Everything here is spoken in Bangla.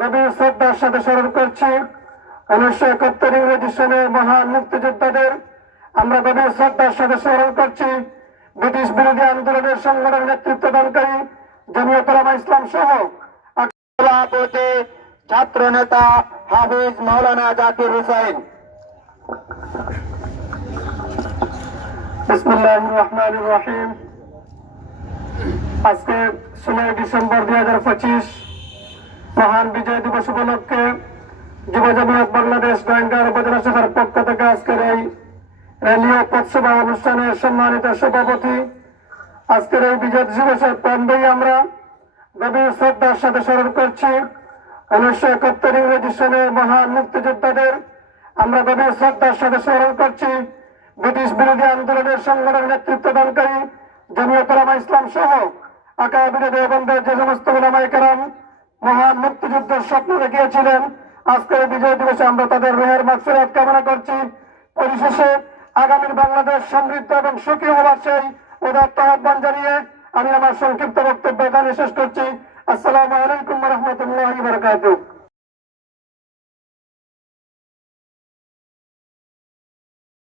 গভীর শ্রদ্ধার সাথে স্মরণ করছি 1971 ইংরেজি সনে মহান মুক্তিযোদ্ধাদের। আমরা গভীর শ্রদ্ধার সাথে স্মরণ করছি ব্রিটিশ বিরোধী আন্দোলনের সংগঠনের নেতৃত্বদানকারী জমিয়ত উলামা ইসলাম সহ ছাত্র নেতা হাফিজ মাওলানা জাকির হুসাইন। বিসমিল্লাহির রহমানির রহিম। আজকে 16 ডিসেম্বর 2025 মহান বিজয় দিবস উপলক্ষে যুব জমিয়ত বাংলাদেশ গোয়েন্দা উপজেলা শাখার পক্ষ থেকে আজকের এই র্যালি ও পথসভা অনুষ্ঠানের সম্মানিত সভাপতি, আজকের এই বিজয় দিবসের প্রাণেই আমরা গভীর শ্রদ্ধার সাথে স্মরণ করছি 1971 ইংরেজি সনে মহান মুক্তিযোদ্ধাদের। আমরা গভীর শ্রদ্ধার সাথে স্মরণ করছি ব্রিটিশ বিরোধী আন্দোলনের সংগঠনের নেতৃত্বদানকারী জমিয়ত উলামা ইসলাম সহ আকাবির দেওবন্দের যে সমস্ত উলামায়ে কেরাম মহান মুক্তিযুদ্ধের স্বপ্ন দেখিয়েছিলেন, আজকের বিজয় দিবসে আমরা তাদের রুহের মাগফিরাত কামনা করছি। পরিশেষে আগামীর বাংলাদেশ সমৃদ্ধ এবং সুখী হওয়ার সেই উদাত্ত আহ্বান জানিয়ে আমি আমার সংক্ষিপ্ত বক্তব্য এখানে শেষ করছি। আসসালামু আলাইকুম ওয়া রাহমাতুল্লাহি ওয়া বারাকাতুহু।